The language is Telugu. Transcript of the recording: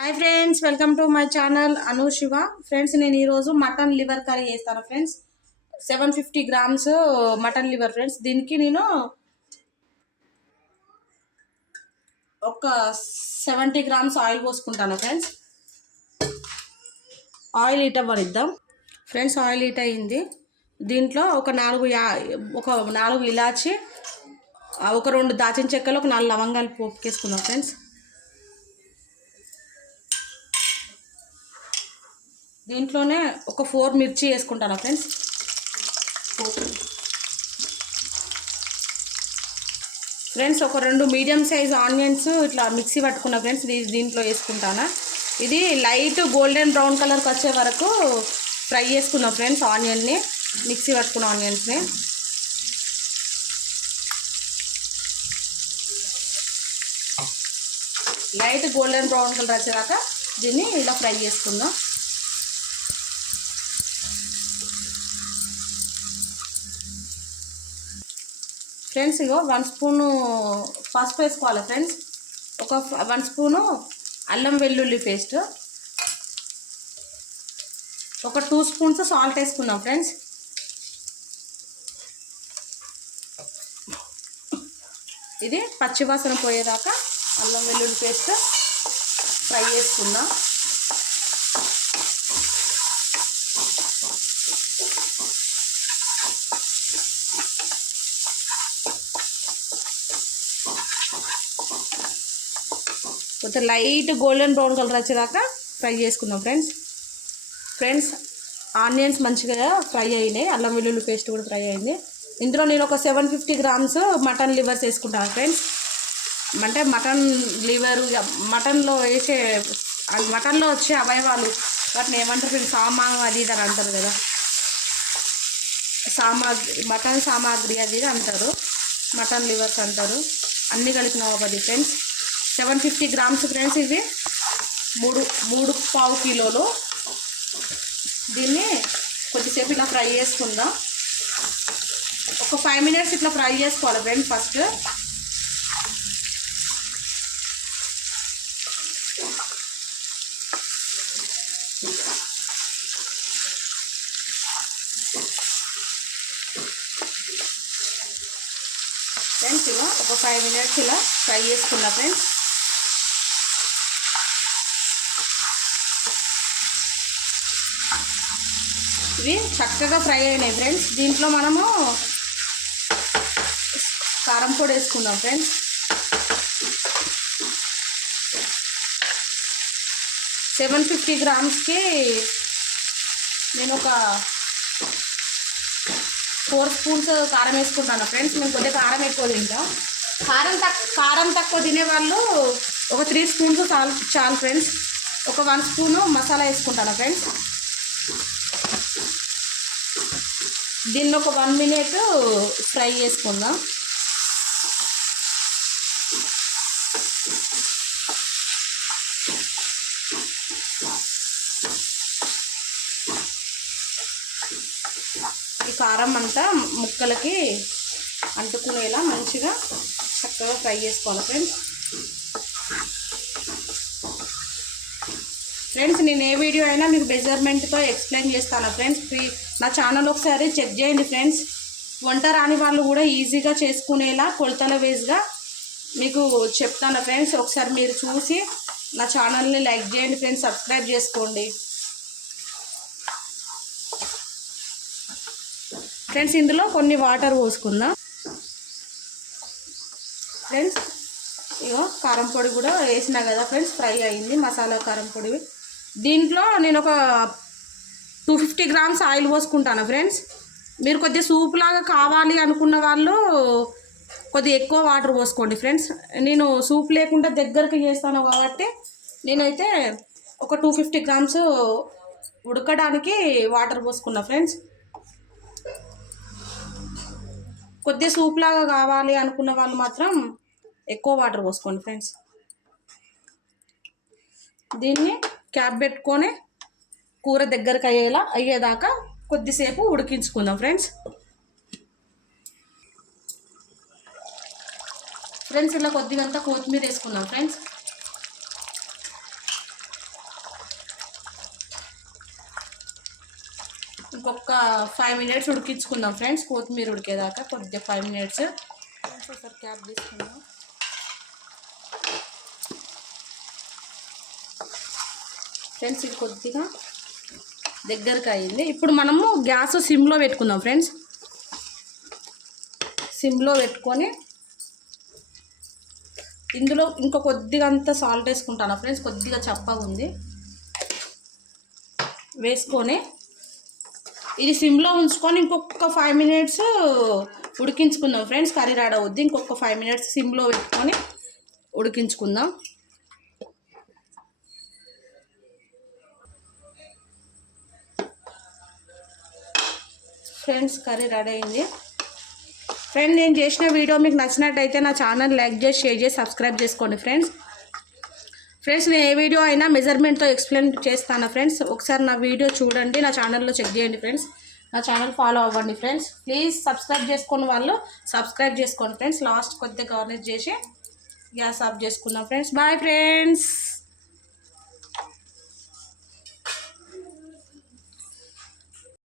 Hi friends welcome to my channel Anu Siva friends నేను ఈరోజు మటన్ లివర్ కర్రీ చేస్తాను friends seven fifty grams mutton liver friends దీనికి నేను ఒక సెవెంటీ గ్రామ్స్ ఆయిల్ పోసుకుంటాను ఫ్రెండ్స్ ఆయిల్ హీట్ అవ్వనిద్దాం. ఫ్రెండ్స్ ఆయిల్ హీట్ అయ్యింది. దీంట్లో ఒక నాలుగు యా ఒక నాలుగు ఇలాచి ఒక రెండు దాచిన చెక్కలు ఒక నాలుగు లవంగాలు పోపుకేసుకుందాం ఫ్రెండ్స్ దీంట్లోనే ఒక ఫోర్ మిర్చి వేసుకుంటాను ఫ్రెండ్స్? ఫ్రెండ్స్ ఒక రెండు మీడియం సైజ్ ఆనియన్స్ ఇట్లా మిక్సీ పట్టుకున్న ఫ్రెండ్స్ దీంట్లో వేసుకుంటాను? ఇది లైట్ గోల్డెన్ బ్రౌన్ కలర్కి వచ్చే వరకు ఫ్రై చేసుకున్నాం ఫ్రెండ్స్ ఆనియన్ని మిక్సీ పట్టుకున్న ఆనియన్స్ని. లైట్ గోల్డెన్ బ్రౌన్ కలర్ వచ్చేదాకా దీన్ని ఇలా ఫ్రై చేసుకుందాం. ఫ్రెండ్స్ ఇగో వన్ స్పూను పసుపు వేసుకోవాలి ఫ్రెండ్స్. ఒక వన్ స్పూను అల్లం వెల్లుల్లి పేస్ట్. ఒక టూ స్పూన్స్ సాల్ట్ వేసుకుందాం ఫ్రెండ్స్. ఇది పచ్చివాసన పోయేదాకా అల్లం వెల్లుల్లి పేస్ట్ ఫ్రై చేసుకుందాం. కొంచెం లైట్ గోల్డెన్ బ్రౌన్ కలర్ వచ్చేదాకా ఫ్రై చేసుకుందాం ఫ్రెండ్స్. ఫ్రెండ్స్ ఆనియన్స్ మంచిగా ఫ్రై అయినాయి. అల్లం వెల్లుల్లి పేస్ట్ కూడా ఫ్రై అయింది. ఇందులో నేను ఒక seven fifty grams mutton livers వేసుకుంటాను ఫ్రెండ్స్. అంటే మటన్ లివర్ మటన్లో వేసే అది మటన్లో వచ్చే అవయవాలు వాటిని ఏమంటారు ఫ్రెండ్స్ సామాను అది ఇది అని అంటారు కదా. సామాగ్రి మటన్ సామాగ్రి అది అంటారు. మటన్ లివర్స్ అంటారు. అన్నీ కలిపిన పది friends? Seven fifty grams friends ఇవి. మూడు మూడు పావు కిలోలు. దీన్ని కొద్దిసేపు ఇలా ఫ్రై చేసుకుందాం. ఒక ఫైవ్ మినిట్స్ ఇట్లా ఫ్రై చేసుకోవాలి ఫ్రెండ్స్ ఫస్ట్. ఫ్రెండ్స్ ఇలా ఒక ఫైవ్ మినిట్స్ ఇలా ఫ్రై చేసుకున్నా ఫ్రెండ్స్. ఇవి చక్కగా ఫ్రై అయినాయి ఫ్రెండ్స్. దీంట్లో మనము కారం పొడి వేసుకుందాం ఫ్రెండ్స్. సెవెన్ ఫిఫ్టీ గ్రామ్స్కి నేను ఒక ఫోర్ స్పూన్స్ కారం వేసుకుంటాను ఫ్రెండ్స్. మేము కొద్దిగా కారం ఎక్కువ తింటాం. కారం తక్కువ కారం తక్కువ తినే వాళ్ళు ఒక త్రీ స్పూన్స్ చాలు చాలు ఫ్రెండ్స్. ఒక వన్ స్పూను మసాలా వేసుకుంటాను ఫ్రెండ్స్. దీన్ని ఒక వన్ మినిట్ ఫ్రై చేసుకుందాం. ఈ కారం అంతా ముక్కలకి అంటుకునేలా మంచిగా చక్కగా ఫ్రై చేసుకోవాలి ఫ్రెండ్స్. ఫ్రెండ్స్ నేను ఏ వీడియో అయినా మీకు మెజర్మెంట్తో ఎక్స్ప్లెయిన్ చేస్తాను. ఫ్రెండ్స్ ఫ్రీ నా ఛానల్ ఒకసారి చెక్ చేయండి ఫ్రెండ్స్ వంట రాని వాళ్ళు కూడా ఈజీగా చేసుకునేలా కొలతల వేస్గా మీకు చెప్తాను ఫ్రెండ్స్ ఒకసారి మీరు చూసి నా ఛానల్ని లైక్ చేయండి ఫ్రెండ్స్ సబ్స్క్రైబ్ చేసుకోండి. ఫ్రెండ్స్ ఇందులో కొన్ని వాటర్ పోసుకుందాం. ఫ్రెండ్స్ ఇగో కారం పొడి కూడా వేసినా కదా ఫ్రెండ్స్ ఫ్రై అయింది మసాలా కారం పొడి దీంట్లో నేను ఒక టూ ఫిఫ్టీ గ్రామ్స్ ఆయిల్ పోసుకుంటాను ఫ్రెండ్స్. మీరు కొద్దిగా సూప్ లాగా కావాలి అనుకున్న వాళ్ళు కొద్దిగా ఎక్కువ వాటర్ పోసుకోండి ఫ్రెండ్స్. నేను సూప్ లేకుండా దగ్గరికి చేస్తాను కాబట్టి నేనైతే ఒక టూ ఫిఫ్టీ గ్రామ్స్ ఉడకడానికి వాటర్ పోసుకున్నా ఫ్రెండ్స్. కొద్దిగా సూప్ లాగా కావాలి అనుకున్న వాళ్ళు మాత్రం ఎక్కువ వాటర్ పోసుకోండి ఫ్రెండ్స్. దీన్ని క్యాప్ పెట్టుకొని కూర దగ్గరకు అయ్యేలా అయ్యేదాకా కొద్దిసేపు ఉడికించుకుందాం ఫ్రెండ్స్. ఫ్రెండ్స్ ఇలా కొద్దిగంతా కొత్తిమీర వేసుకుందాం ఫ్రెండ్స్. ఇంకొక ఫైవ్ మినిట్స్ ఉడికించుకుందాం ఫ్రెండ్స్. కొత్తిమీర ఉడికేదాకా కొద్దిగా ఫైవ్ మినిట్స్ ఒకసారి క్యాప్ తీసుకుందాం. ఫ్రెండ్స్ ఇది కొద్దిగా దగ్గరకు అయింది ఇప్పుడు మనము గ్యాస్ సిమ్లో పెట్టుకుందాం ఫ్రెండ్స్. సిమ్లో పెట్టుకొని ఇందులో ఇంకా కొద్దిగా అంత సాల్ట్ వేసుకుంటాను ఫ్రెండ్స్. కొద్దిగా చప్పగా ఉంది. వేసుకొని ఇది సిమ్లో ఉంచుకొని ఇంకొక ఫైవ్ మినిట్స్ ఉడికించుకుందాం ఫ్రెండ్స్. కర్రీ రెడీ అవుద్ది. ఇంకొక ఫైవ్ మినిట్స్ సిమ్లో పెట్టుకొని ఉడికించుకుందాం. ఫ్రెండ్స్ కర్రీ రెడీ అయింది. ఫ్రెండ్ నేను చేసిన వీడియో మీకు నచ్చినట్టయితే నా ఛానల్ లైక్ చేసి షేర్ చేసి సబ్స్క్రైబ్ చేసుకోండి ఫ్రెండ్స్. ఫ్రెండ్స్ నేను ఏ వీడియో అయినా మెజర్మెంట్తో ఎక్స్ప్లెయిన్ చేస్తాను ఫ్రెండ్స్. ఒకసారి నా వీడియో చూడండి నా ఛానల్లో చెక్ చేయండి ఫ్రెండ్స్. నా ఛానల్ ఫాలో అవ్వండి ఫ్రెండ్స్. ప్లీజ్ సబ్స్క్రైబ్ చేసుకున్న వాళ్ళు సబ్స్క్రైబ్ చేసుకోండి ఫ్రెండ్స్. లాస్ట్ కొద్దిగా గార్నిష్ చేసి గ్యాస్ ఆఫ్ చేసుకుందాం ఫ్రెండ్స్. Bye friends.